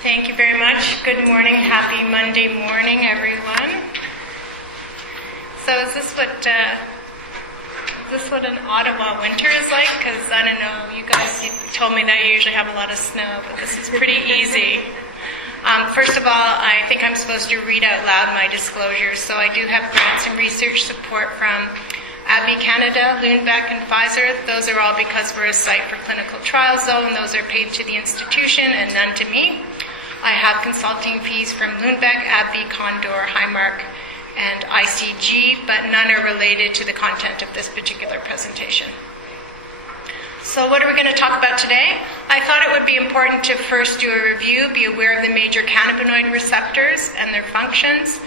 Thank you very much. Good morning. Happy Monday morning, everyone. So is this what an Ottawa winter is like? Because I don't know, you guys told me that you usually have a lot of snow, but this is pretty easy. First of all, I think I'm supposed to read out loud my disclosures. So I do have grants and research support from AbbVie Canada, Lundbeck, and Pfizer. Those are all because we're a site for clinical trials, though, and those are paid to the institution and none to me. I have consulting fees from Lundbeck, AbbVie, Condor, Highmark, and ICG, but none are related to the content of this particular presentation. So what are we going to talk about today? I thought it would be important to first do a review, be aware of the major cannabinoid receptors and their functions,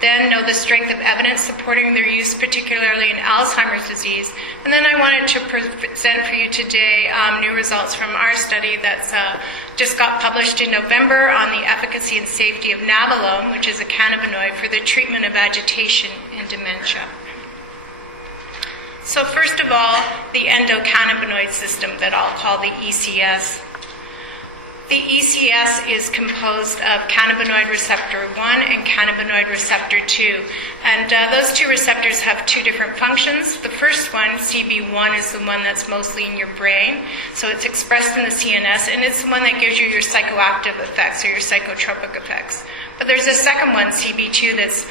then know the strength of evidence supporting their use, particularly in Alzheimer's disease. And then I wanted to present for you today new results from our study that's just got published in November on the efficacy and safety of nabilone, which is a cannabinoid for the treatment of agitation in dementia. So first of all, the endocannabinoid system that I'll call the ECS. The ECS is composed of cannabinoid receptor 1 and cannabinoid receptor 2. And those two receptors have two different functions. The first one, CB1, is the one that's mostly in your brain. So it's expressed in the CNS, and it's the one that gives you your psychoactive effects or your psychotropic effects. But there's a second one, CB2, that's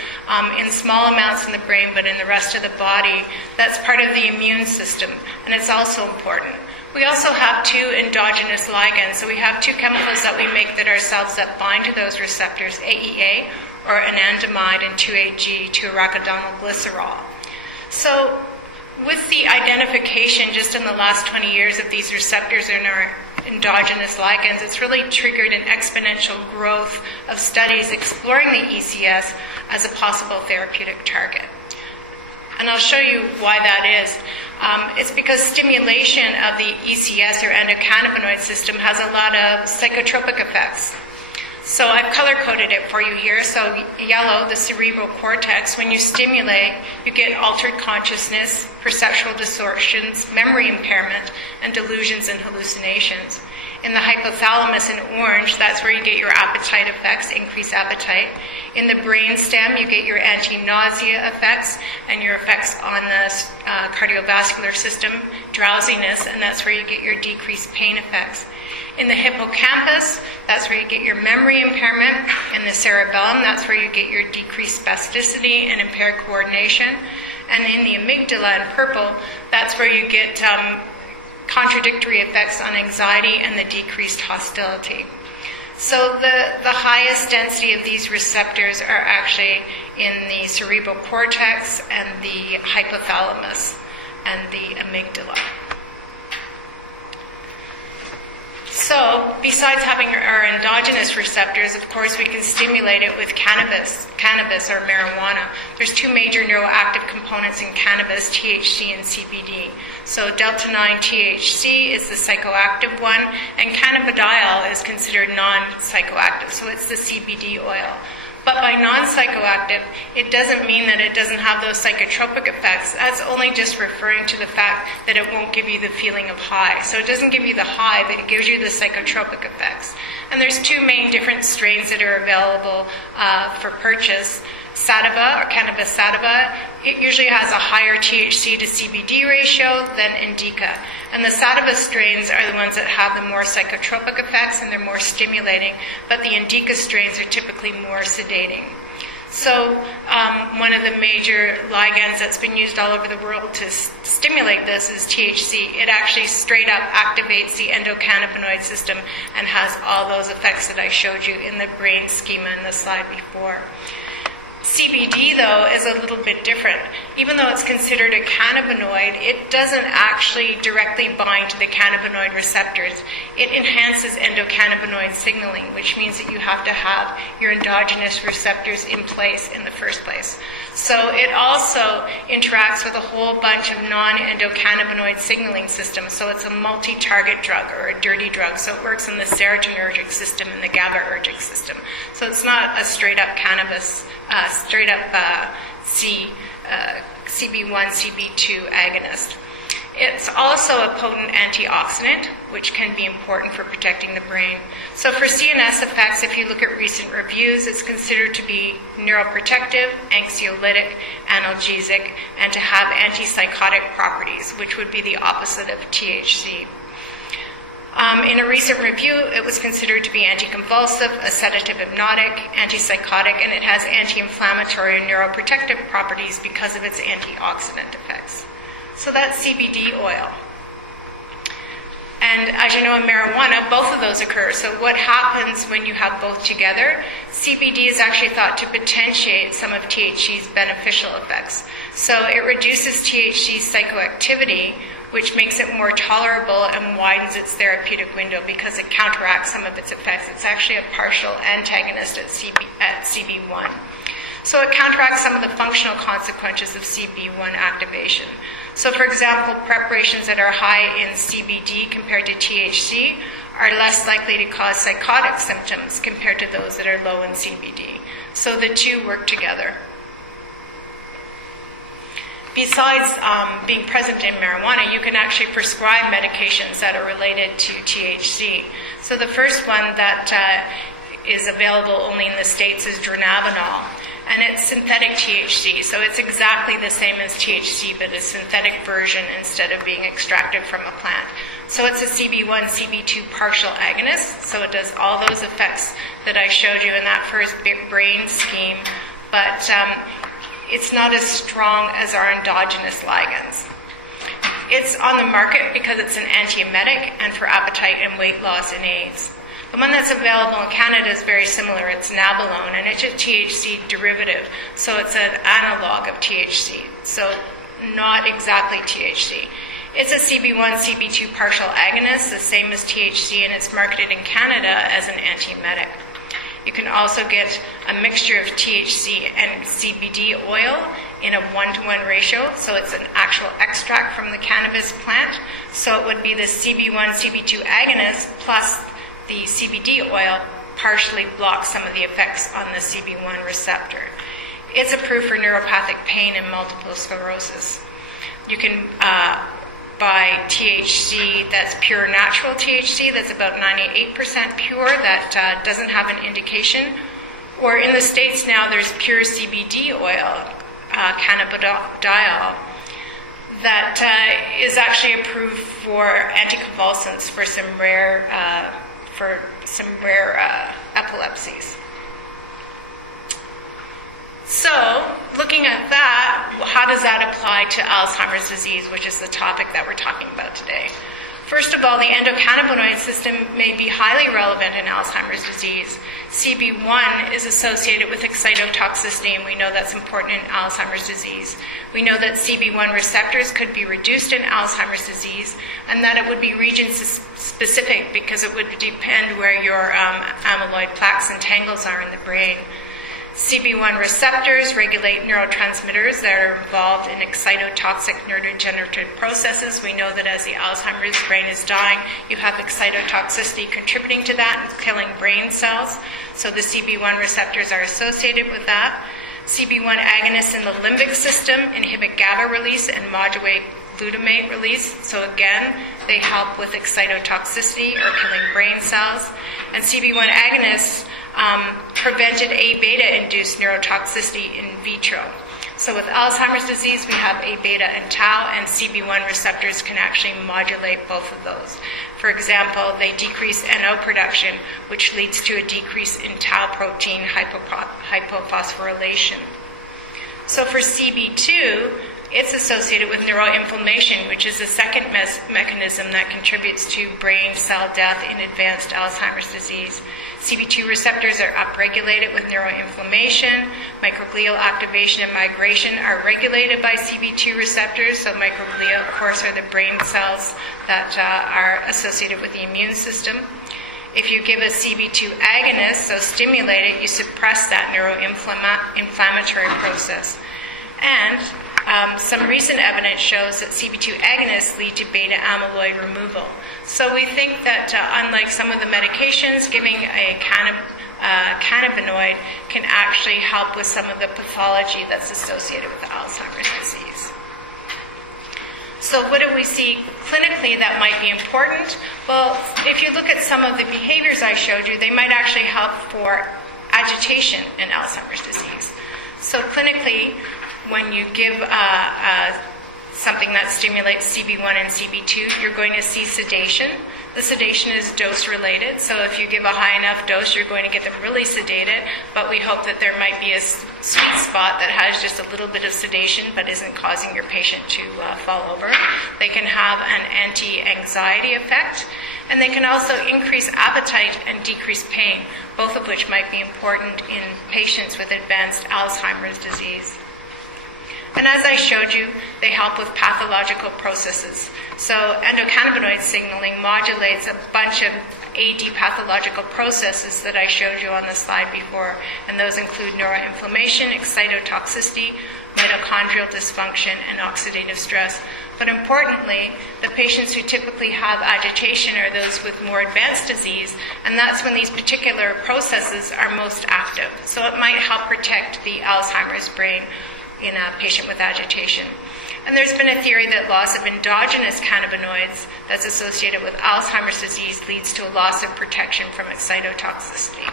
in small amounts in the brain but in the rest of the body. That's part of the immune system, and it's also important. We also have two endogenous ligands. So we have two chemicals that we make that ourselves that bind to those receptors, AEA, or anandamide, and 2AG, 2-arachidonyl glycerol. So with the identification just in the last 20 years of these receptors in our endogenous ligands, it's really triggered an exponential growth of studies exploring the ECS as a possible therapeutic target. And I'll show you why that is. It's because stimulation of the ECS or endocannabinoid system has a lot of psychotropic effects. So I've color-coded it for you here. So yellow, the cerebral cortex, when you stimulate, you get altered consciousness, perceptual distortions, memory impairment, and delusions and hallucinations. In the hypothalamus in orange, that's where you get your appetite effects, increased appetite. In the brainstem, you get your anti-nausea effects and your effects on the cardiovascular system, drowsiness, and that's where you get your decreased pain effects. In the hippocampus, that's where you get your memory impairment. In the cerebellum, that's where you get your decreased spasticity and impaired coordination. And in the amygdala in purple, that's where you get contradictory effects on anxiety and the decreased hostility. So the highest density of these receptors are actually in the cerebral cortex and the hypothalamus and the amygdala. So, besides having our endogenous receptors, of course, we can stimulate it with cannabis or marijuana. There's two major neuroactive components in cannabis, THC and CBD. So, delta-9 THC is the psychoactive one, and cannabidiol is considered non-psychoactive, so it's the CBD oil. But by non-psychoactive, it doesn't mean that it doesn't have those psychotropic effects. That's only just referring to the fact that it won't give you the feeling of high. So it doesn't give you the high, but it gives you the psychotropic effects. And there's two main different strains that are available for purchase. Sativa, or cannabis sativa, it usually has a higher THC to CBD ratio than indica. And the sativa strains are the ones that have the more psychotropic effects and they're more stimulating, but the indica strains are typically more sedating. So one of the major ligands that's been used all over the world to stimulate this is THC. It actually straight up activates the endocannabinoid system and has all those effects that I showed you in the brain schema in the slide before. CBD, though, is a little bit different. Even though it's considered a cannabinoid, it doesn't actually directly bind to the cannabinoid receptors. It enhances endocannabinoid signaling, which means that you have to have your endogenous receptors in place in the first place. So it also interacts with a whole bunch of non-endocannabinoid signaling systems. So it's a multi-target drug or a dirty drug. So it works in the serotonergic system and the GABAergic system. So it's not a straight-up cannabis, CB1, CB2 agonist. It's also a potent antioxidant, which can be important for protecting the brain. So for CNS effects, if you look at recent reviews, it's considered to be neuroprotective, anxiolytic, analgesic, and to have antipsychotic properties, which would be the opposite of THC. In a recent review, it was considered to be anticonvulsive, a sedative hypnotic, antipsychotic, and it has anti-inflammatory and neuroprotective properties because of its antioxidant effects. So that's CBD oil. And as you know, in marijuana, both of those occur. So what happens when you have both together? CBD is actually thought to potentiate some of THC's beneficial effects. So it reduces THC's psychoactivity, which makes it more tolerable and widens its therapeutic window because it counteracts some of its effects. It's actually a partial antagonist at CB1. So it counteracts some of the functional consequences of CB1 activation. So for example, preparations that are high in CBD compared to THC are less likely to cause psychotic symptoms compared to those that are low in CBD. So the two work together. Besides being present in marijuana, you can actually prescribe medications that are related to THC. So the first one that is available only in the States is dronabinol, and it's synthetic THC. So it's exactly the same as THC, but a synthetic version instead of being extracted from a plant. So it's a CB1, CB2 partial agonist, so it does all those effects that I showed you in that first brain scheme, but it's not as strong as our endogenous ligands. It's on the market because it's an antiemetic and for appetite and weight loss in AIDS. The one that's available in Canada is very similar. It's nabilone, and it's a THC derivative, so it's an analog of THC, so not exactly THC. It's a CB1, CB2 partial agonist, the same as THC, and it's marketed in Canada as an antiemetic. You can also get a mixture of THC and CBD oil in a 1-to-1 ratio, so it's an actual extract from the cannabis plant. So it would be the CB1, CB2 agonist plus the CBD oil partially blocks some of the effects on the CB1 receptor. It's approved for neuropathic pain and multiple sclerosis. You can buy THC that's pure natural THC, that's about 98% pure, that doesn't have an indication. Or in the States now, there's pure CBD oil, cannabidiol, that is actually approved for anticonvulsants for some rare epilepsies. So, looking at that, how does that apply to Alzheimer's disease, which is the topic that we're talking about today? First of all, the endocannabinoid system may be highly relevant in Alzheimer's disease. CB1 is associated with excitotoxicity, and we know that's important in Alzheimer's disease. We know that CB1 receptors could be reduced in Alzheimer's disease, and that it would be region-specific because it would depend where your amyloid plaques and tangles are in the brain. CB1 receptors regulate neurotransmitters that are involved in excitotoxic neurodegenerative processes. We know that as the Alzheimer's brain is dying, you have excitotoxicity contributing to that and killing brain cells. So the CB1 receptors are associated with that. CB1 agonists in the limbic system inhibit GABA release and modulate glutamate release. So again, they help with excitotoxicity or killing brain cells. And CB1 agonists prevented A-beta-induced neurotoxicity in vitro. So with Alzheimer's disease, we have A-beta and tau, and CB1 receptors can actually modulate both of those. For example, they decrease NO production, which leads to a decrease in tau protein hypophosphorylation. So for CB2, it's associated with neuroinflammation, which is the second mechanism that contributes to brain cell death in advanced Alzheimer's disease. CB2 receptors are upregulated with neuroinflammation. Microglial activation and migration are regulated by CB2 receptors. So microglia, of course, are the brain cells that are associated with the immune system. If you give a CB2 agonist, so stimulate it, you suppress that neuroinflammatory process. And some recent evidence shows that CB2 agonists lead to beta amyloid removal. So we think that unlike some of the medications, giving a cannabinoid can actually help with some of the pathology that's associated with Alzheimer's disease. So what do we see clinically that might be important? Well, if you look at some of the behaviors I showed you, they might actually help for agitation in Alzheimer's disease. So clinically, when you give something that stimulates CB1 and CB2, you're going to see sedation. The sedation is dose-related, so if you give a high enough dose, you're going to get them really sedated, but we hope that there might be a sweet spot that has just a little bit of sedation but isn't causing your patient to fall over. They can have an anti-anxiety effect, and they can also increase appetite and decrease pain, both of which might be important in patients with advanced Alzheimer's disease. And as I showed you, they help with pathological processes. So endocannabinoid signaling modulates a bunch of AD pathological processes that I showed you on the slide before, and those include neuroinflammation, excitotoxicity, mitochondrial dysfunction, and oxidative stress. But importantly, the patients who typically have agitation are those with more advanced disease, and that's when these particular processes are most active. So it might help protect the Alzheimer's brain in a patient with agitation. And there's been a theory that loss of endogenous cannabinoids that's associated with Alzheimer's disease leads to a loss of protection from excitotoxicity.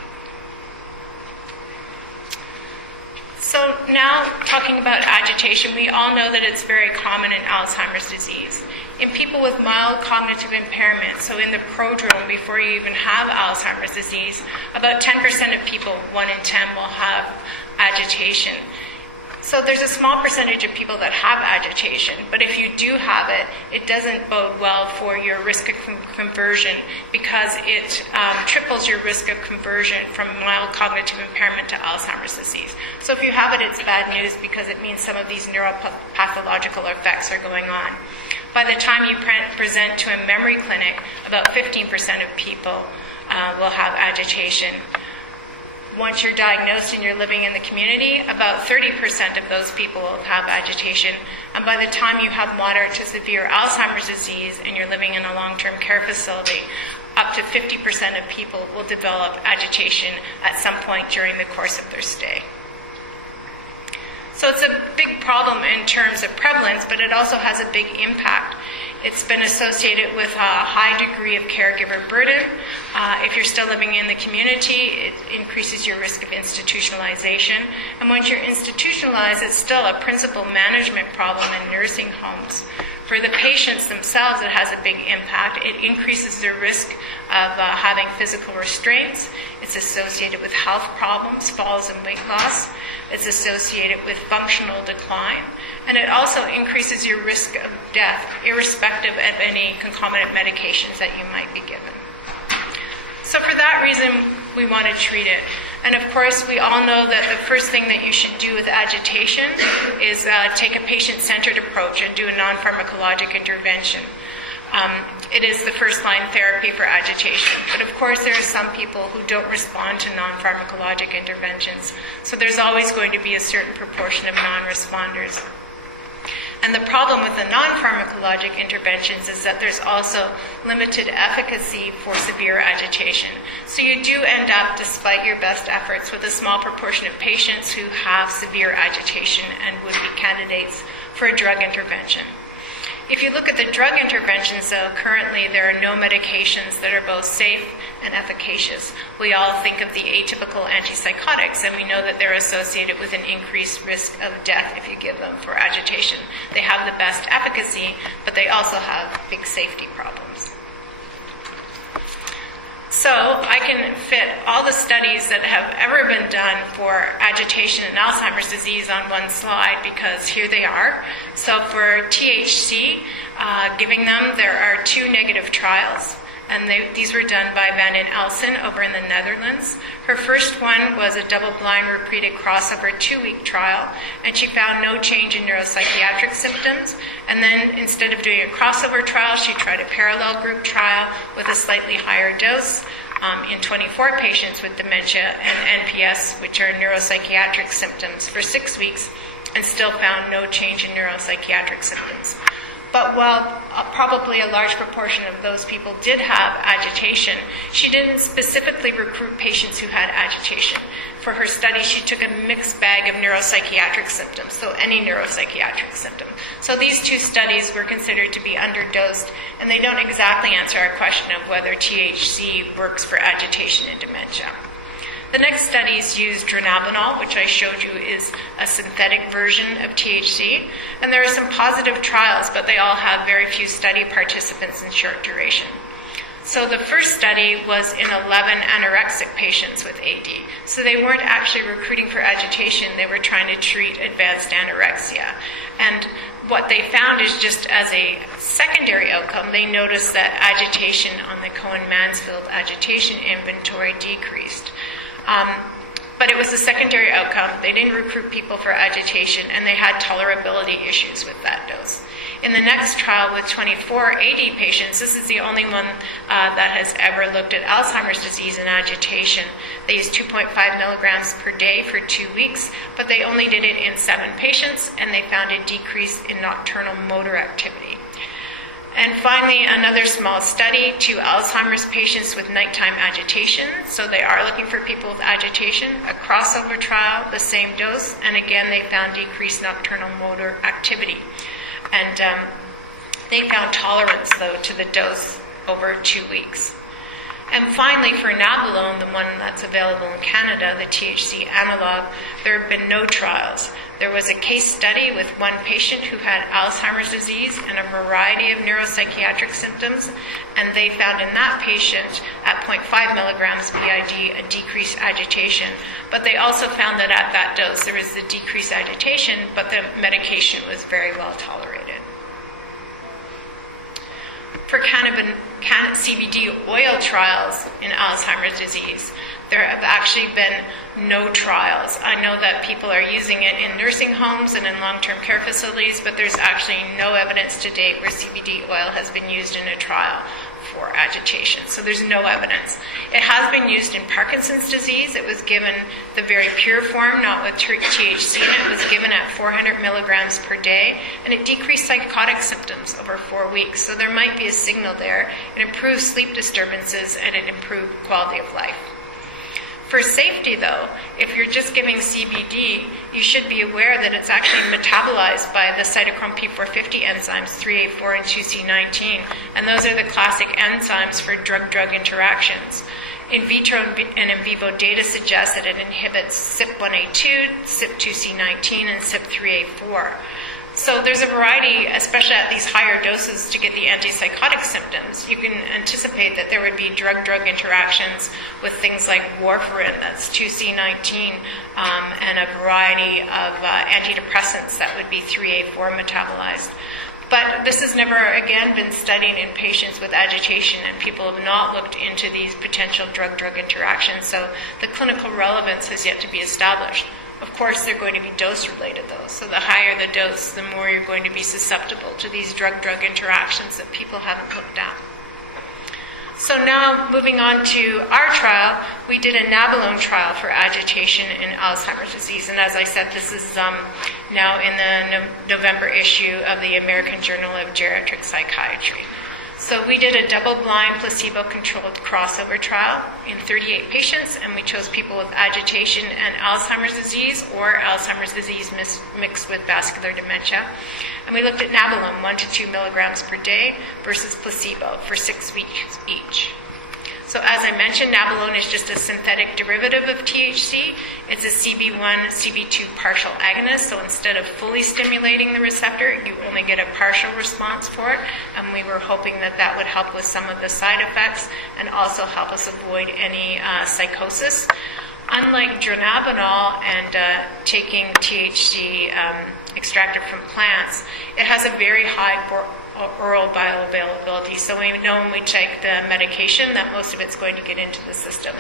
So now, talking about agitation, we all know that it's very common in Alzheimer's disease. In people with mild cognitive impairment, so in the prodrome before you even have Alzheimer's disease, about 10% of people, 1 in 10, will have agitation. So there's a small percentage of people that have agitation, but if you do have it, it doesn't bode well for your risk of conversion because it triples your risk of conversion from mild cognitive impairment to Alzheimer's disease. So if you have it, it's bad news because it means some of these neuropathological effects are going on. By the time you present to a memory clinic, about 15% of people will have agitation. Once you're diagnosed and you're living in the community, about 30% of those people will have agitation. And by the time you have moderate to severe Alzheimer's disease and you're living in a long-term care facility, up to 50% of people will develop agitation at some point during the course of their stay. So it's a big problem in terms of prevalence, but it also has a big impact. It's been associated with a high degree of caregiver burden. If you're still living in the community, it increases your risk of institutionalization. And once you're institutionalized, it's still a principal management problem in nursing homes. For the patients themselves, it has a big impact. It increases their risk of having physical restraints. It's associated with health problems, falls and weight loss. It's associated with functional decline. And it also increases your risk of death, irrespective of any concomitant medications that you might be given. So for that reason, we want to treat it. And of course, we all know that the first thing that you should do with agitation is take a patient-centered approach and do a non-pharmacologic intervention. It is the first-line therapy for agitation. But of course, there are some people who don't respond to non-pharmacologic interventions. So there's always going to be a certain proportion of non-responders. And the problem with the non-pharmacologic interventions is that there's also limited efficacy for severe agitation. So you do end up, despite your best efforts, with a small proportion of patients who have severe agitation and would be candidates for a drug intervention. If you look at the drug interventions, though, currently there are no medications that are both safe and efficacious. We all think of the atypical antipsychotics, and we know that they're associated with an increased risk of death if you give them for agitation. They have the best efficacy, but they also have big safety problems. So I can fit all the studies that have ever been done for agitation and Alzheimer's disease on one slide because here they are. So for THC, giving them, there are 2 negative trials. And these were done by Van den Elsen over in the Netherlands. Her first one was a double-blind repeated crossover 2-week trial, and she found no change in neuropsychiatric symptoms. And then instead of doing a crossover trial, she tried a parallel group trial with a slightly higher dose in 24 patients with dementia and NPS, which are neuropsychiatric symptoms, for 6 weeks, and still found no change in neuropsychiatric symptoms. But while probably a large proportion of those people did have agitation, she didn't specifically recruit patients who had agitation. For her study, she took a mixed bag of neuropsychiatric symptoms, so any neuropsychiatric symptom. So these two studies were considered to be underdosed, and they don't exactly answer our question of whether THC works for agitation and dementia. The next studies used dronabinol, which I showed you is a synthetic version of THC, and there are some positive trials, but they all have very few study participants and short duration. So the first study was in 11 anorexic patients with AD. So they weren't actually recruiting for agitation, they were trying to treat advanced anorexia. And what they found is just as a secondary outcome, they noticed that agitation on the Cohen-Mansfield agitation inventory decreased. But it was a secondary outcome. They didn't recruit people for agitation, and they had tolerability issues with that dose. In the next trial with 24 AD patients, this is the only one that has ever looked at Alzheimer's disease and agitation. They used 2.5 milligrams per day for 2 weeks, but they only did it in 7 patients, and they found a decrease in nocturnal motor activity. And finally, another small study to Alzheimer's patients with nighttime agitation. So they are looking for people with agitation. A crossover trial, the same dose, and again they found decreased nocturnal motor activity. And they found tolerance, though, to the dose over 2 weeks. And finally, for nabilone, the one that's available in Canada, the THC analog, there have been no trials. There was a case study with one patient who had Alzheimer's disease and a variety of neuropsychiatric symptoms, and they found in that patient at 0.5 milligrams BID a decreased agitation. But they also found that at that dose there was the decreased agitation, but the medication was very well tolerated. For CBD oil trials in Alzheimer's disease, there have actually been no trials. I know that people are using it in nursing homes and in long-term care facilities, but there's actually no evidence to date where CBD oil has been used in a trial for agitation. So there's no evidence. It has been used in Parkinson's disease. It was given the very pure form, not with THC, and it was given at 400 milligrams per day, and it decreased psychotic symptoms over 4 weeks. So there might be a signal there. It improved sleep disturbances, and it improved quality of life. For safety, though, if you're just giving CBD, you should be aware that it's actually metabolized by the cytochrome P450 enzymes 3A4 and 2C19, and those are the classic enzymes for drug-drug interactions. In vitro and in vivo data suggest that it inhibits CYP1A2, CYP2C19, and CYP3A4. So there's a variety, especially at these higher doses to get the antipsychotic symptoms. You can anticipate that there would be drug-drug interactions with things like warfarin, that's 2C19, and a variety of antidepressants that would be 3A4 metabolized. But this has never, again, been studied in patients with agitation, and people have not looked into these potential drug-drug interactions, so the clinical relevance has yet to be established. Of course, they're going to be dose-related, though. So the higher the dose, the more you're going to be susceptible to these drug-drug interactions that people haven't looked at. So now, moving on to our trial, we did a nabilone trial for agitation in Alzheimer's disease. And as I said, this is now in the November issue of the American Journal of Geriatric Psychiatry. So we did a double-blind, placebo-controlled crossover trial in 38 patients, and we chose people with agitation and Alzheimer's disease or Alzheimer's disease mixed with vascular dementia. And we looked at nabilone, 1 to 2 milligrams per day versus placebo for 6 weeks each. So as I mentioned, nabilone is just a synthetic derivative of THC. It's a CB1, CB2 partial agonist, so instead of fully stimulating the receptor, you only get a partial response for it, and we were hoping that that would help with some of the side effects and also help us avoid any psychosis. Unlike dronabinol and taking THC extracted from plants, it has a very high oral bioavailability. So we know when we take the medication that most of it's going to get into the system.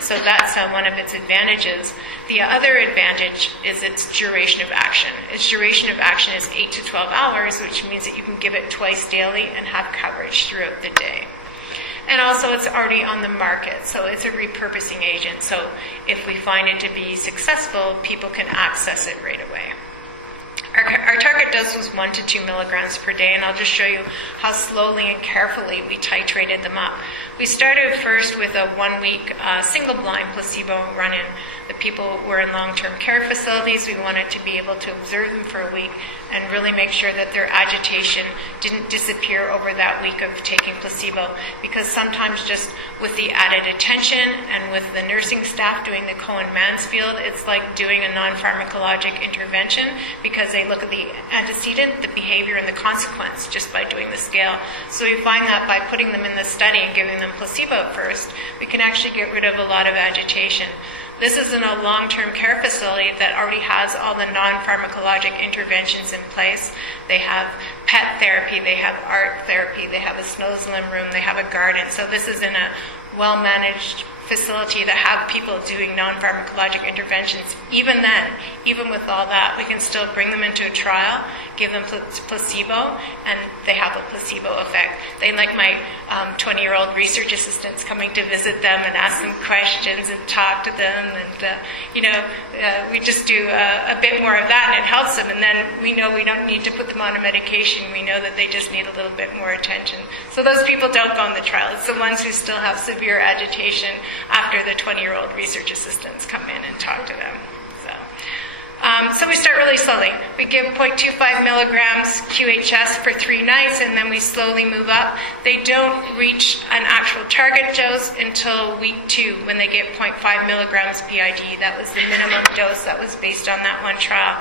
So that's one of its advantages. The other advantage is its duration of action. Its duration of action is 8 to 12 hours, which means that you can give it twice daily and have coverage throughout the day. And also it's already on the market, so it's a repurposing agent. So if we find it to be successful, people can access it right away. Our our target dose was 1 to 2 milligrams per day, and I'll just show you how slowly and carefully we titrated them up. We started first with a 1-week single-blind placebo run-in. The people were in long-term care facilities. We wanted to be able to observe them for a week and really make sure that their agitation didn't disappear over that week of taking placebo, because sometimes just with the added attention and with the nursing staff doing the Cohen-Mansfield, it's like doing a non-pharmacologic intervention, because they look at the antecedent, the behavior, and the consequence just by doing the scale. So we find that by putting them in the study and giving them placebo first, we can actually get rid of a lot of agitation. This is in a long-term care facility that already has all the non-pharmacologic interventions in place. They have pet therapy, they have art therapy, they have a snowslim room, they have a garden. So this is in a well-managed facility that have people doing non-pharmacologic interventions. Even then, even with all that, we can still bring them into a trial, give them placebo, and they have a placebo effect. They like my 20-year-old research assistants coming to visit them and ask them questions and talk to them, and we just do a bit more of that, and it helps them. And then we know we don't need to put them on a medication. We know that they just need a little bit more attention. So those people don't go on the trial. It's the ones who still have severe agitation after the 20-year-old research assistants come in and talk to them. So we start really slowly. We give 0.25 milligrams QHS for 3 nights, and then we slowly move up. They don't reach an actual target dose until week 2, when they get 0.5 milligrams PID. That was the minimum dose that was based on that one trial.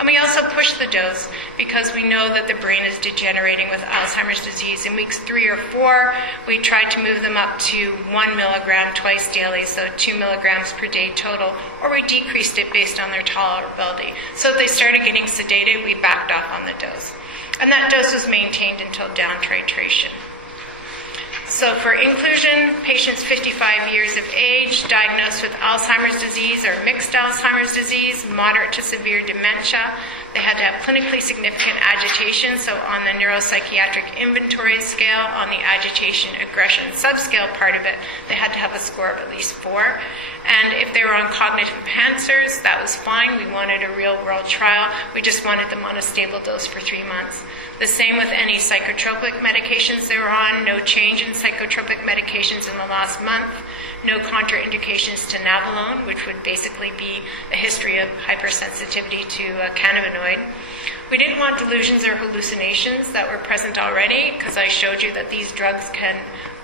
And we also push the dose because we know that the brain is degenerating with Alzheimer's disease. In weeks 3 or 4, we tried to move them up to 1 milligram twice daily, so 2 milligrams per day total, or we decreased it based on their tolerability. So if they started getting sedated, we backed off on the dose. And that dose was maintained until down titration. So for inclusion, patients 55 years of age, diagnosed with Alzheimer's disease or mixed Alzheimer's disease, moderate to severe dementia. They had to have clinically significant agitation, so on the neuropsychiatric inventory scale, on the agitation aggression subscale part of it, they had to have a score of at least 4. And if they were on cognitive enhancers, that was fine. We wanted a real-world trial. We just wanted them on a stable dose for 3 months. The same with any psychotropic medications they were on. No change in psychotropic medications in the last month. No contraindications to navalone, which would basically be a history of hypersensitivity to cannabinoid. We didn't want delusions or hallucinations that were present already, because I showed you that these drugs can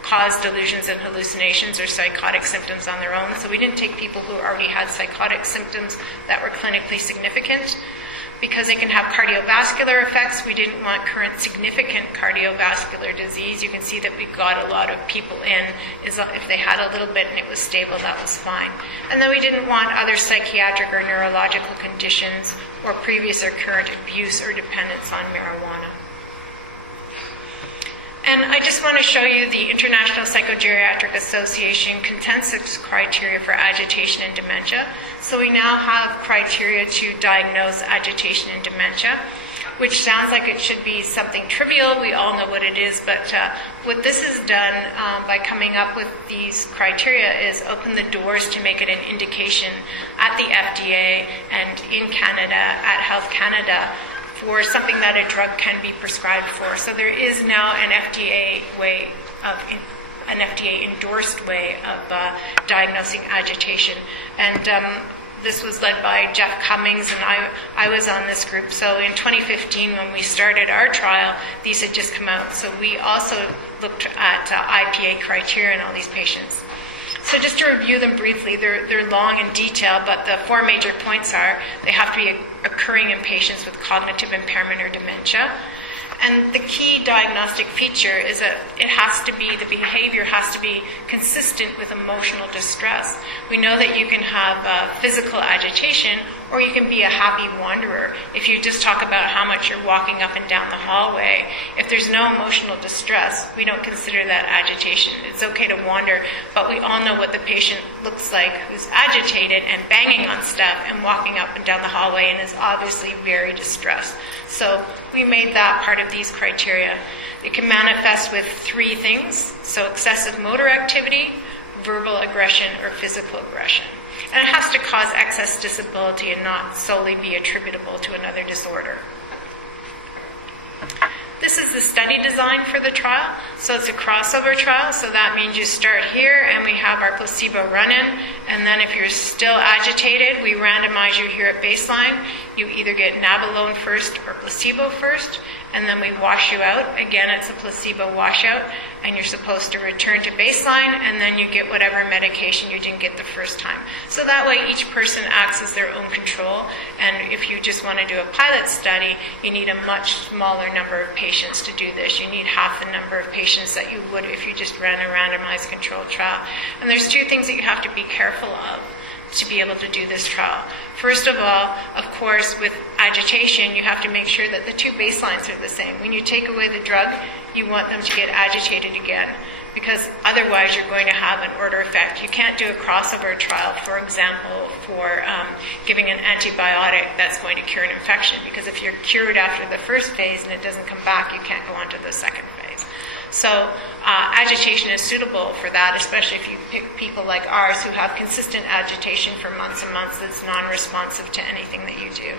cause delusions and hallucinations or psychotic symptoms on their own. So we didn't take people who already had psychotic symptoms that were clinically significant. Because they can have cardiovascular effects, we didn't want current significant cardiovascular disease. You can see that we got a lot of people in. If they had a little bit and it was stable, that was fine. And then we didn't want other psychiatric or neurological conditions or previous or current abuse or dependence on marijuana. And I just want to show you the International Psychogeriatric Association consensus criteria for agitation and dementia. So we now have criteria to diagnose agitation and dementia, which sounds like it should be something trivial. We all know what it is, but what this has done by coming up with these criteria is open the doors to make it an indication at the FDA and in Canada, at Health Canada, for something that a drug can be prescribed for. So there is now an FDA endorsed way of diagnosing agitation. And this was led by Jeff Cummings, and I was on this group. So in 2015, when we started our trial, these had just come out. So we also looked at IPA criteria in all these patients. So just to review them briefly, they're long and detailed, but the 4 major points are they have to be occurring in patients with cognitive impairment or dementia. And the key diagnostic feature is that the behavior has to be consistent with emotional distress. We know that you can have physical agitation, or you can be a happy wanderer. If you just talk about how much you're walking up and down the hallway, if there's no emotional distress, we don't consider that agitation. It's okay to wander, but we all know what the patient looks like who's agitated and banging on stuff and walking up and down the hallway and is obviously very distressed. So we made that part of these criteria. It can manifest with 3 things, so excessive motor activity, verbal aggression, or physical aggression. And it has to cause excess disability and not solely be attributable to another disorder. This is the study design for the trial. So it's a crossover trial. So that means you start here and we have our placebo run-in. And then if you're still agitated, we randomize you here at baseline. You either get nabilone first or placebo first. And then we wash you out. Again, it's a placebo washout. And you're supposed to return to baseline. And then you get whatever medication you didn't get the first time. So that way each person acts as their own control. And if you just want to do a pilot study, you need a much smaller number of patients to do this. You need half the number of patients that you would if you just ran a randomized controlled trial. And there's two things that you have to be careful of to be able to do this trial. First of all, of course, with agitation, you have to make sure that the two baselines are the same. When you take away the drug, you want them to get agitated again, because otherwise you're going to have an order effect. You can't do a crossover trial, for example, for giving an antibiotic that's going to cure an infection, because if you're cured after the first phase and it doesn't come back, you can't go on to the second phase. So agitation is suitable for that, especially if you pick people like ours who have consistent agitation for months and months that's non-responsive to anything that you do.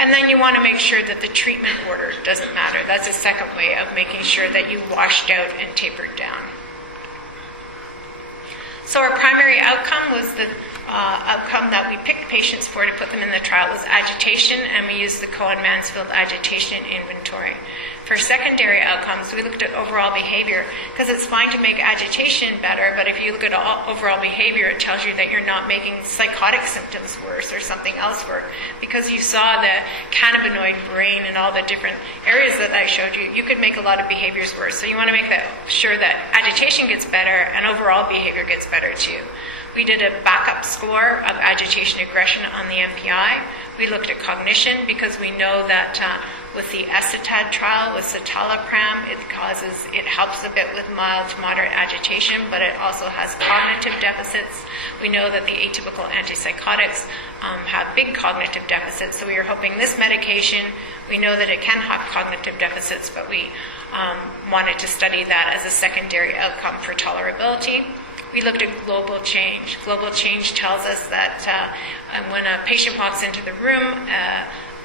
And then you want to make sure that the treatment order doesn't matter. That's a second way of making sure that you washed out and tapered down. So our primary outcome was the outcome that we picked patients for to put them in the trial was agitation, and we used the Cohen-Mansfield Agitation Inventory. For secondary outcomes, we looked at overall behavior, because it's fine to make agitation better, but if you look at overall behavior, it tells you that you're not making psychotic symptoms worse or something else worse, because you saw the cannabinoid brain and all the different areas that I showed you. You could make a lot of behaviors worse, so you want to make sure that agitation gets better and overall behavior gets better too. We did a backup score of agitation aggression on the MPI. We looked at cognition, because we know that with the Esitad trial with citalopram, it helps a bit with mild to moderate agitation, but it also has cognitive deficits. We know that the atypical antipsychotics have big cognitive deficits, so we are hoping this medication, we know that it can have cognitive deficits, but we wanted to study that as a secondary outcome for tolerability. We looked at global change. Global change tells us that when a patient walks into the room,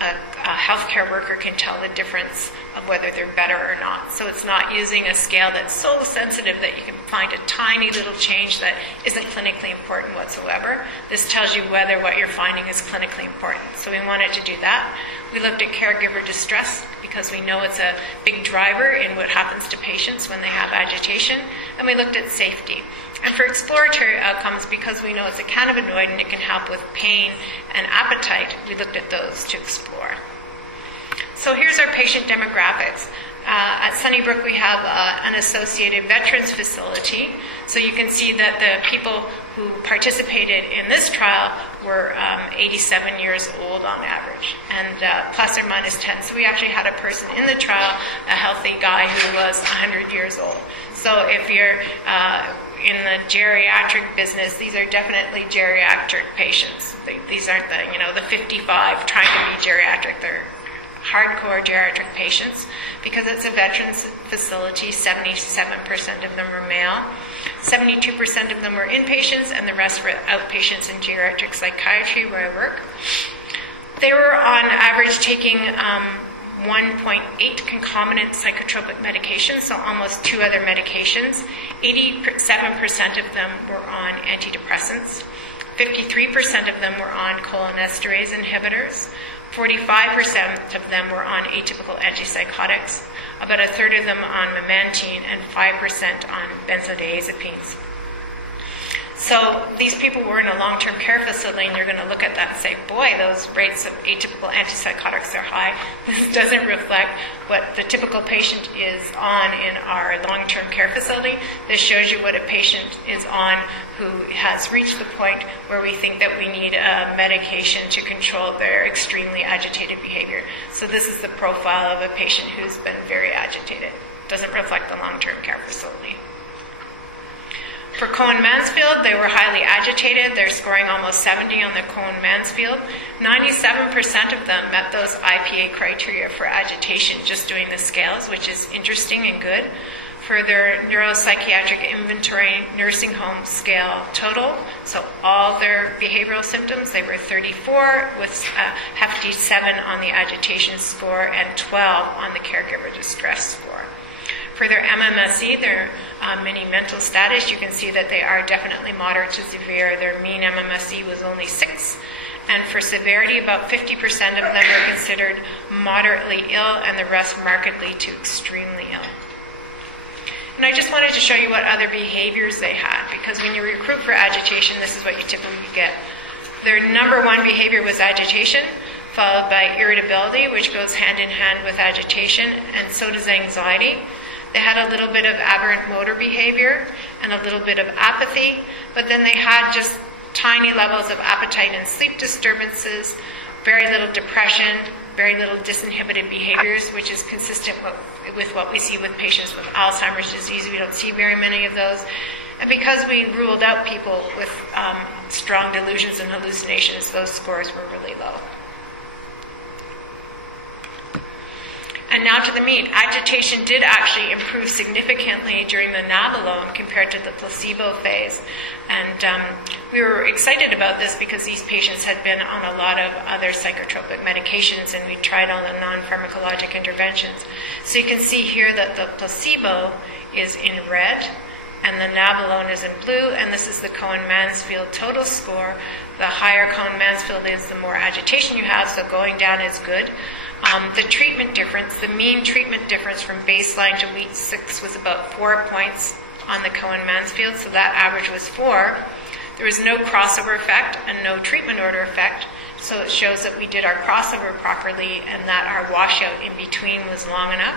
a healthcare worker can tell the difference of whether they're better or not. So it's not using a scale that's so sensitive that you can find a tiny little change that isn't clinically important whatsoever. This tells you whether what you're finding is clinically important. So we wanted to do that. We looked at caregiver distress, because we know it's a big driver in what happens to patients when they have agitation. And we looked at safety. And for exploratory outcomes, because we know it's a cannabinoid and it can help with pain and appetite, we looked at those to explore. So here's our patient demographics. At Sunnybrook, we have an associated veterans facility. So you can see that the people who participated in this trial were 87 years old on average, and plus or minus 10. So we actually had a person in the trial, a healthy guy who was 100 years old. So if you're in the geriatric business, these are definitely geriatric patients. These aren't the 55 trying to be geriatric. They're hardcore geriatric patients, because it's a veterans facility. 77% of them were male. 72% of them were inpatients, and the rest were outpatients in geriatric psychiatry, where I work. They were on average taking 1.8 concomitant psychotropic medications, so almost 2 other medications. 87% of them were on antidepressants. 53% of them were on cholinesterase inhibitors. 45% of them were on atypical antipsychotics, about a third of them on memantine, and 5% on benzodiazepines. So these people were in a long-term care facility, and you're going to look at that and say, boy, those rates of atypical antipsychotics are high. This doesn't reflect what the typical patient is on in our long-term care facility. This shows you what a patient is on who has reached the point where we think that we need a medication to control their extremely agitated behavior. So this is the profile of a patient who's been very agitated. Doesn't reflect the long-term care facility. For Cohen-Mansfield, they were highly agitated. They're scoring almost 70 on the Cohen-Mansfield. 97% of them met those IPA criteria for agitation, just doing the scales, which is interesting and good. For their neuropsychiatric inventory nursing home scale total, so all their behavioral symptoms, they were 34 with a hefty 7 on the agitation score and 12 on the caregiver distress score. For their MMSE, their mini mental status, you can see that they are definitely moderate to severe. Their mean MMSE was only 6. And for severity, about 50% of them are considered moderately ill and the rest markedly to extremely ill. And I just wanted to show you what other behaviors they had, because when you recruit for agitation, this is what you typically get. Their number one behavior was agitation, followed by irritability, which goes hand in hand with agitation, and so does anxiety. They had a little bit of aberrant motor behavior and a little bit of apathy, but then they had just tiny levels of appetite and sleep disturbances, very little depression, very little disinhibited behaviors, which is consistent with what we see with patients with Alzheimer's disease. We don't see very many of those. And because we ruled out people with strong delusions and hallucinations, those scores were really low. And now to the meat. Agitation did actually improve significantly during the nabilone compared to the placebo phase. And we were excited about this because these patients had been on a lot of other psychotropic medications, and we tried all the non-pharmacologic interventions. So you can see here that the placebo is in red and the nabilone is in blue, and this is the Cohen-Mansfield total score. The higher Cohen-Mansfield is, the more agitation you have, so going down is good. The treatment difference, the mean treatment difference from baseline to week 6 was about 4 points on the Cohen-Mansfield, so that average was 4. There was no crossover effect and no treatment order effect, so it shows that we did our crossover properly and that our washout in between was long enough.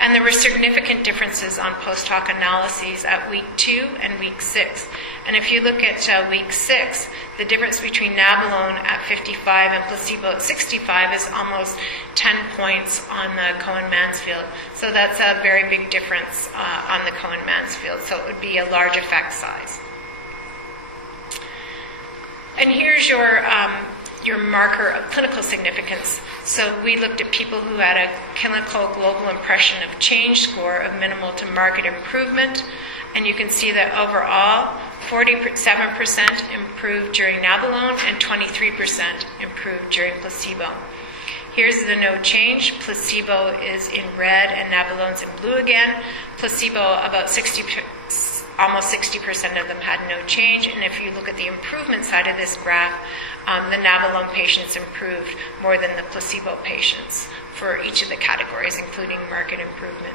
And there were significant differences on post hoc analyses at week 2 and week 6. And if you look at week 6, the difference between nabilone at 55 and placebo at 65 is almost 10 points on the Cohen-Mansfield. So that's a very big difference on the Cohen-Mansfield. So it would be a large effect size. And here's your marker of clinical significance. So we looked at people who had a clinical global impression of change score of minimal to marked improvement. And you can see that overall, 47% improved during nabilone and 23% improved during placebo. Here's the no change. Placebo is in red and nabilone's in blue again. Placebo, about almost 60% of them had no change. And if you look at the improvement side of this graph, the nabilone patients improved more than the placebo patients for each of the categories, including marked improvement.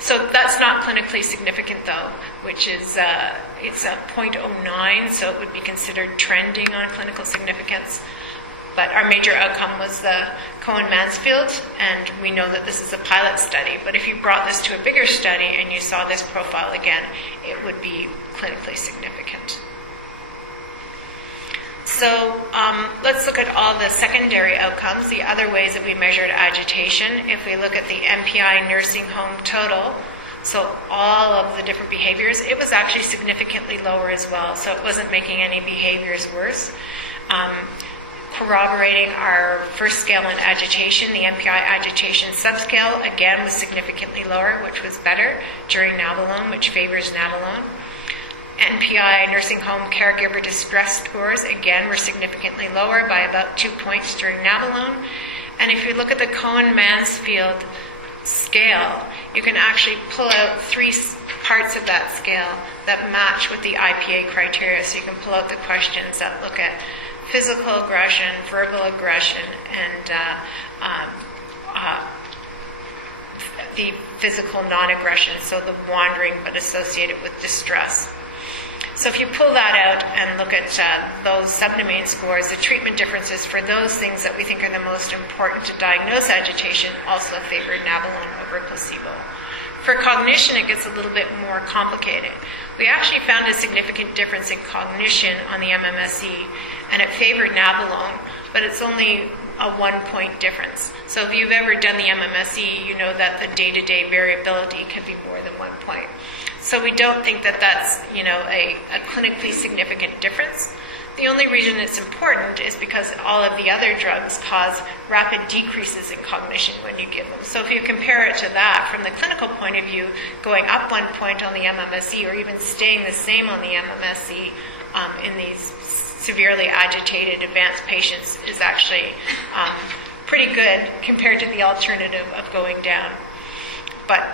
So that's not clinically significant, though, which is it's a 0.09, so it would be considered trending on clinical significance. But our major outcome was the Cohen-Mansfield, and we know that this is a pilot study. But if you brought this to a bigger study and you saw this profile again, it would be clinically significant. So let's look at all the secondary outcomes, the other ways that we measured agitation. If we look at the MPI nursing home total, so all of the different behaviors, it was actually significantly lower as well. So it wasn't making any behaviors worse. Corroborating our first scale in agitation, the MPI agitation subscale, again, was significantly lower, which was better during nabilone, which favors nabilone. NPI nursing home caregiver distress scores, again, were significantly lower by about 2 points during nabilone. And if you look at the Cohen-Mansfield scale, you can actually pull out 3 parts of that scale that match with the IPA criteria. So you can pull out the questions that look at physical aggression, verbal aggression, and the physical non-aggression, so the wandering but associated with distress. So if you pull that out and look at those subdomain scores, the treatment differences for those things that we think are the most important to diagnose agitation also favored nabilone over placebo. For cognition, it gets a little bit more complicated. We actually found a significant difference in cognition on the MMSE, and it favored nabilone, but it's only a 1-point difference. So if you've ever done the MMSE, you know that the day-to-day variability can be more than 1 point. So we don't think that that's, a clinically significant difference. The The only reason it's important is because all of the other drugs cause rapid decreases in cognition when you give them. So if you compare it to that, from the clinical point of view, going up 1 point on the MMSE or even staying the same on the MMSE in these severely agitated advanced patients is actually pretty good compared to the alternative of going down. But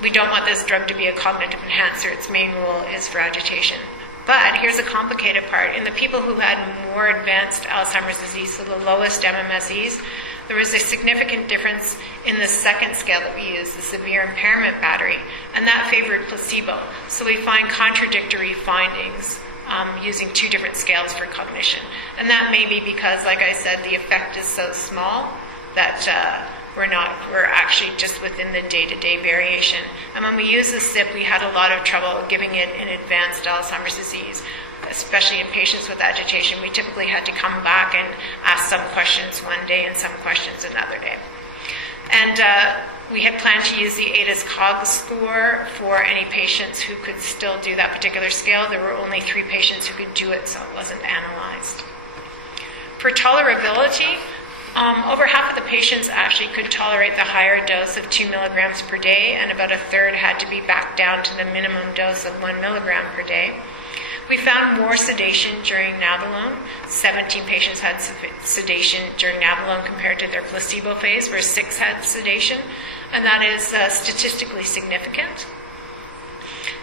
we don't want this drug to be a cognitive enhancer. Its main role is for agitation. But here's the complicated part. In the people who had more advanced Alzheimer's disease, so the lowest MMSEs, there was a significant difference in the second scale that we use, the severe impairment battery, and that favored placebo. So we find contradictory findings using two different scales for cognition. And that may be because, like I said, the effect is so small that we're actually just within the day-to-day variation. And when we use the SIP, we had a lot of trouble giving it in advanced Alzheimer's disease, especially in patients with agitation. We typically had to come back and ask some questions one day and some questions another day. And we had planned to use the ADAS COG score for any patients who could still do that particular scale. There were only 3 patients who could do it, so it wasn't analyzed. For tolerability, over half of the patients actually could tolerate the higher dose of 2 milligrams per day, and about a third had to be back down to the minimum dose of 1 milligram per day. We found more sedation during nabilone. 17 patients had sedation during nabilone compared to their placebo phase, where 6 had sedation, and that is statistically significant.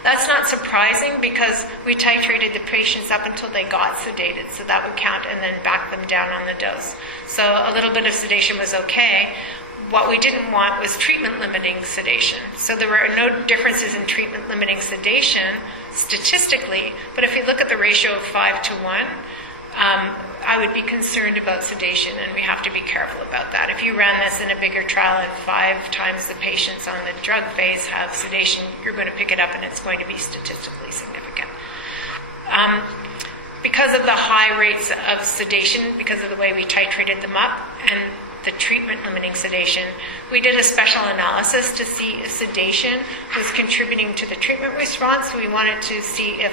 That's not surprising because we titrated the patients up until they got sedated, so that would count, and then back them down on the dose. So a little bit of sedation was okay. What we didn't want was treatment-limiting sedation. So there were no differences in treatment-limiting sedation statistically, but if you look at the ratio of 5 to 1, I would be concerned about sedation, and we have to be careful about that. If you ran this in a bigger trial and 5 times the patients on the drug phase have sedation, you're going to pick it up and it's going to be statistically significant. Because of the high rates of sedation, because of the way we titrated them up, and the treatment-limiting sedation, we did a special analysis to see if sedation was contributing to the treatment response. We wanted to see if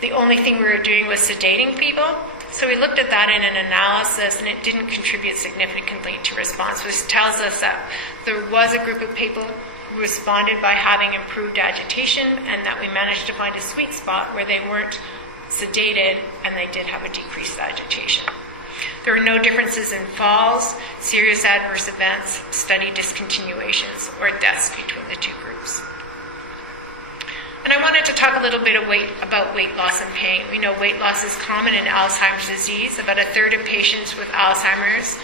the only thing we were doing was sedating people. So we looked at that in an analysis, and it didn't contribute significantly to response, which tells us that there was a group of people who responded by having improved agitation, and that we managed to find a sweet spot where they weren't sedated and they did have a decreased agitation. There were no differences in falls, serious adverse events, study discontinuations, or deaths between the two groups. And I wanted to talk a little bit about weight loss and pain. We know weight loss is common in Alzheimer's disease. About a third of patients with Alzheimer's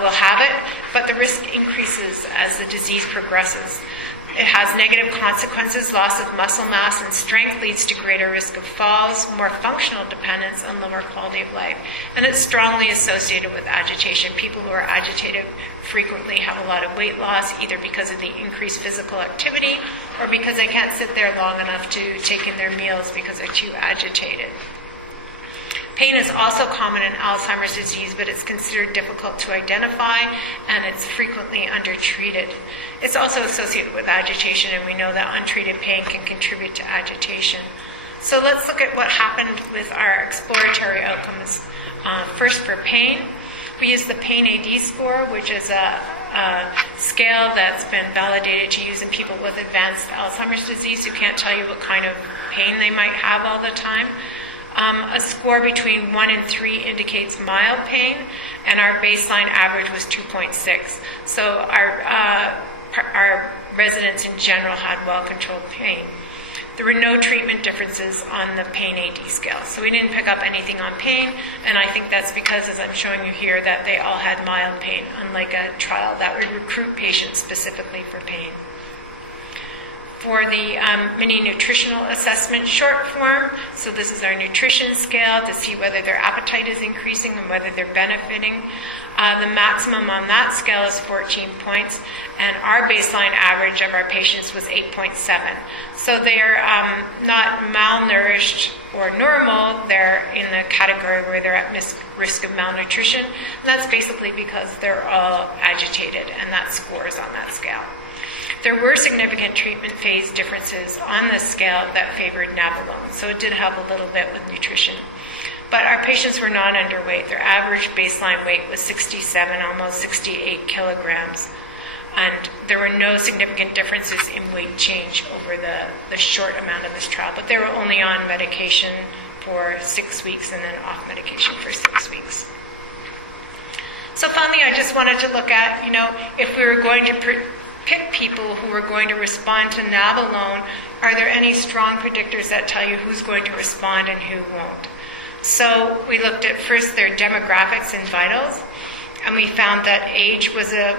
will have it, but the risk increases as the disease progresses. It has negative consequences. Loss of muscle mass and strength leads to greater risk of falls, more functional dependence, and lower quality of life. And it's strongly associated with agitation. People who are agitated frequently have a lot of weight loss, either because of the increased physical activity or because they can't sit there long enough to take in their meals because they're too agitated. Pain is also common in Alzheimer's disease, but it's considered difficult to identify, and it's frequently undertreated. It's also associated with agitation, and we know that untreated pain can contribute to agitation. So let's look at what happened with our exploratory outcomes. First, for pain, we use the Pain AD score, which is a scale that's been validated to use in people with advanced Alzheimer's disease who can't tell you what kind of pain they might have all the time. A score between 1 and 3 indicates mild pain, and our baseline average was 2.6. So our residents in general had well-controlled pain. There were no treatment differences on the Pain AD scale, so we didn't pick up anything on pain, and I think that's because, as I'm showing you here, that they all had mild pain, unlike a trial that would recruit patients specifically for pain. For the mini nutritional assessment short form, so this is our nutrition scale to see whether their appetite is increasing and whether they're benefiting. The maximum on that scale is 14 points, and our baseline average of our patients was 8.7. So they're not malnourished or normal, they're in the category where they're at risk of malnutrition, and that's basically because they're all agitated, and that scores on that scale. There were significant treatment phase differences on this scale that favored nabilone, so it did help a little bit with nutrition. But our patients were not underweight. Their average baseline weight was 67, almost 68 kilograms. And there were no significant differences in weight change over the short amount of this trial. But they were only on medication for 6 weeks and then off medication for 6 weeks. So finally, I just wanted to look at, if we were going to pick people who were going to respond to nabilone, are there any strong predictors that tell you who's going to respond and who won't? So we looked at first their demographics and vitals, and we found that age was a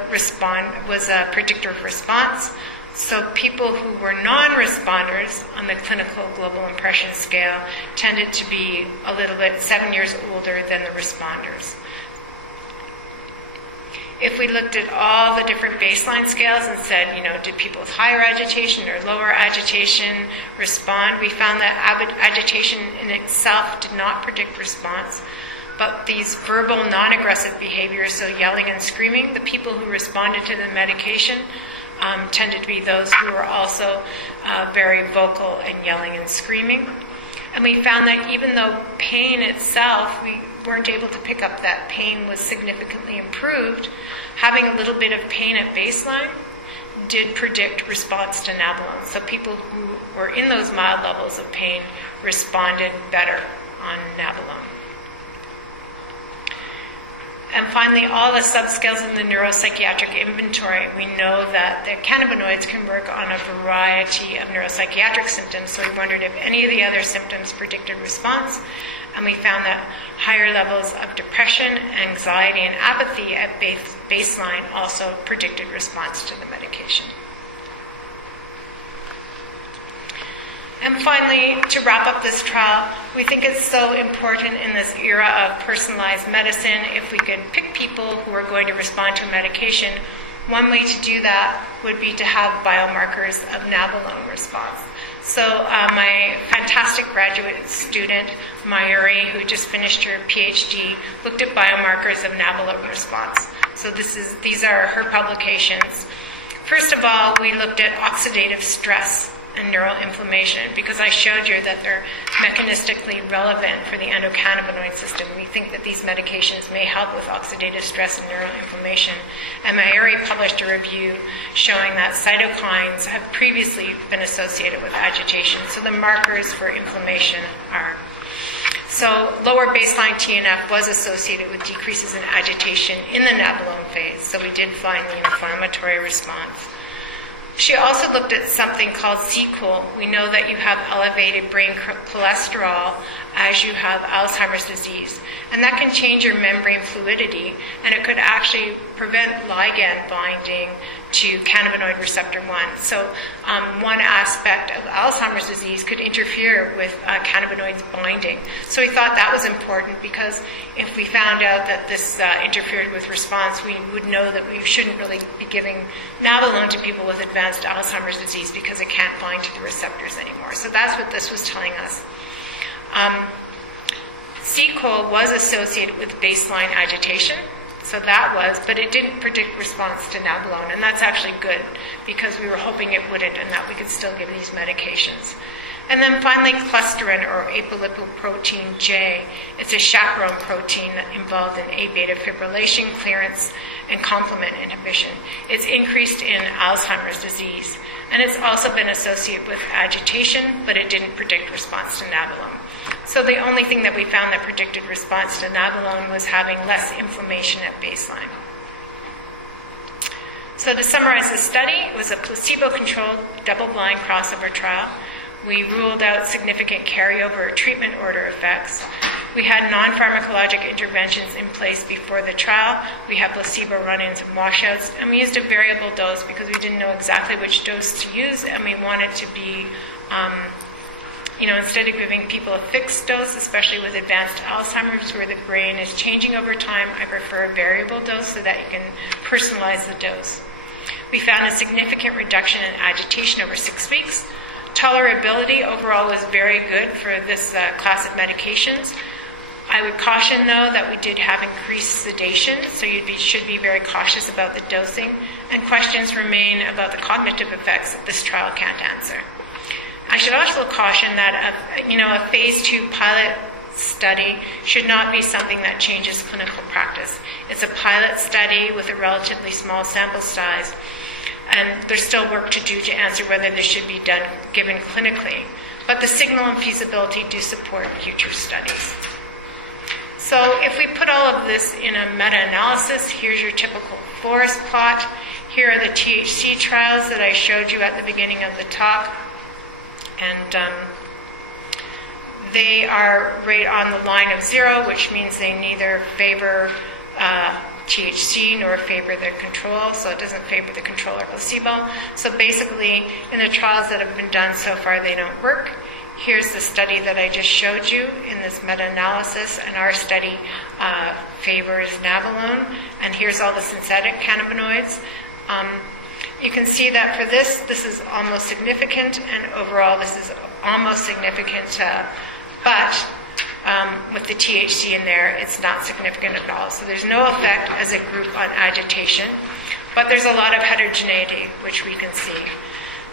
predictor of response. So people who were non-responders on the clinical global impression scale tended to be a little bit 7 years older than the responders. If we looked at all the different baseline scales and said, did people with higher agitation or lower agitation respond, we found that agitation in itself did not predict response. But these verbal, non-aggressive behaviors, so yelling and screaming, the people who responded to the medication tended to be those who were also very vocal and yelling and screaming. And we found that even though pain itself, we weren't able to pick up that pain was significantly improved, having a little bit of pain at baseline did predict response to nabilone. So people who were in those mild levels of pain responded better on nabilone. And finally, all the subscales in the neuropsychiatric inventory, we know that the cannabinoids can work on a variety of neuropsychiatric symptoms. So we wondered if any of the other symptoms predicted response. And we found that higher levels of depression, anxiety, and apathy at baseline also predicted response to the medication. And finally, to wrap up this trial, we think it's so important in this era of personalized medicine, if we could pick people who are going to respond to medication, one way to do that would be to have biomarkers of nabilone response. So my fantastic graduate student, Mayuri, who just finished her PhD, looked at biomarkers of nabilone response. So these are her publications. First of all, we looked at oxidative stress and neural inflammation, because I showed you that they're mechanistically relevant for the endocannabinoid system. We think that these medications may help with oxidative stress and neural inflammation. And Mayuri published a review showing that cytokines have previously been associated with agitation. So the markers for inflammation are. So lower baseline TNF was associated with decreases in agitation in the nabilone phase. So we did find the inflammatory response. She also looked at something called CCOL. We know that you have elevated brain cholesterol as you have Alzheimer's disease. And that can change your membrane fluidity, and it could actually prevent ligand binding to cannabinoid receptor 1. So one aspect of Alzheimer's disease could interfere with cannabinoids binding. So we thought that was important, because if we found out that this interfered with response, we would know that we shouldn't really be giving nabilone to people with advanced Alzheimer's disease, because it can't bind to the receptors anymore. So that's what this was telling us. CCOL was associated with baseline agitation, so that was, but it didn't predict response to nabilone, and that's actually good, because we were hoping it wouldn't, and that we could still give these medications. And then finally, clusterin, or apolipoprotein J. It's a chaperone protein involved in A-beta fibrillation clearance and complement inhibition. It's increased in Alzheimer's disease, and it's also been associated with agitation, but it didn't predict response to nabilone. So the only thing that we found that predicted response to nabilone was having less inflammation at baseline. So to summarize the study, it was a placebo-controlled, double-blind crossover trial. We ruled out significant carryover or treatment order effects. We had non-pharmacologic interventions in place before the trial. We had placebo run-ins and washouts, and we used a variable dose because we didn't know exactly which dose to use, and we wanted to be, instead of giving people a fixed dose, especially with advanced Alzheimer's where the brain is changing over time, I prefer a variable dose so that you can personalize the dose. We found a significant reduction in agitation over 6 weeks. Tolerability overall was very good for this class of medications. I would caution, though, that we did have increased sedation, so should be very cautious about the dosing, and questions remain about the cognitive effects that this trial can't answer. I should also caution that a phase 2 pilot study should not be something that changes clinical practice. It's a pilot study with a relatively small sample size, and there's still work to do to answer whether this should be given clinically. But the signal and feasibility do support future studies. So if we put all of this in a meta-analysis, here's your typical forest plot. Here are the THC trials that I showed you at the beginning of the talk. And they are right on the line of zero, which means they neither favor THC nor favor the control, so it doesn't favor the control or placebo. So basically, in the trials that have been done so far, they don't work. Here's the study that I just showed you in this meta-analysis, and our study favors navalone. And here's all the synthetic cannabinoids. You can see that for this is almost significant, and overall this is almost significant, but with the THC in there, it's not significant at all. So there's no effect as a group on agitation, but there's a lot of heterogeneity, which we can see.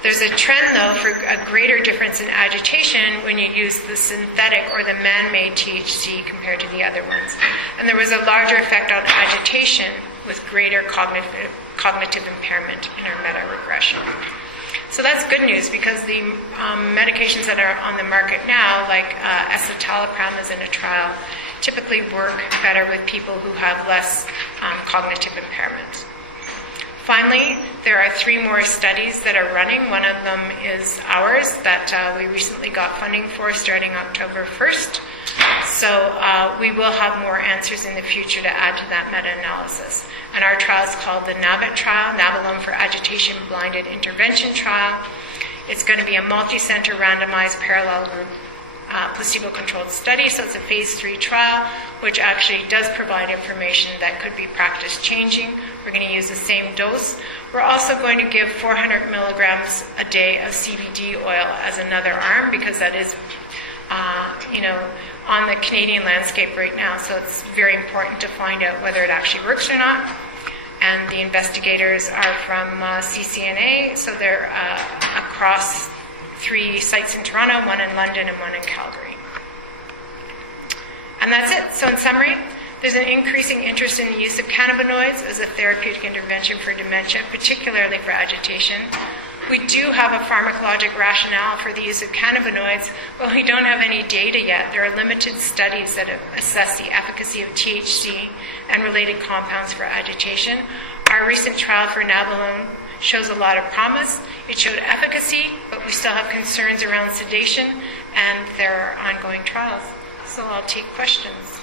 There's a trend, though, for a greater difference in agitation when you use the synthetic or the man-made THC compared to the other ones. And there was a larger effect on agitation with greater cognitive impairment in our meta-regression. So that's good news, because the medications that are on the market now, like escitalopram is in a trial, typically work better with people who have less cognitive impairment. Finally, there are 3 more studies that are running. One of them is ours that we recently got funding for starting October 1st. So we will have more answers in the future to add to that meta-analysis. And our trial is called the NAVIT trial, Navalone for Agitation Blinded Intervention Trial. It's going to be a multi-center randomized parallel group placebo-controlled study. So it's a phase 3 trial, which actually does provide information that could be practice-changing. We're going to use the same dose. We're also going to give 400 milligrams a day of CBD oil as another arm, because that is, on the Canadian landscape right now. So it's very important to find out whether it actually works or not. And the investigators are from CCNA, so they're across 3 sites in Toronto, 1 in London, and 1 in Calgary. And that's it. So in summary, there's an increasing interest in the use of cannabinoids as a therapeutic intervention for dementia, particularly for agitation. We do have a pharmacologic rationale for the use of cannabinoids, but we don't have any data yet. There are limited studies that assess the efficacy of THC and related compounds for agitation. Our recent trial for navalone shows a lot of promise. It showed efficacy, but we still have concerns around sedation, and there are ongoing trials. So I'll take questions.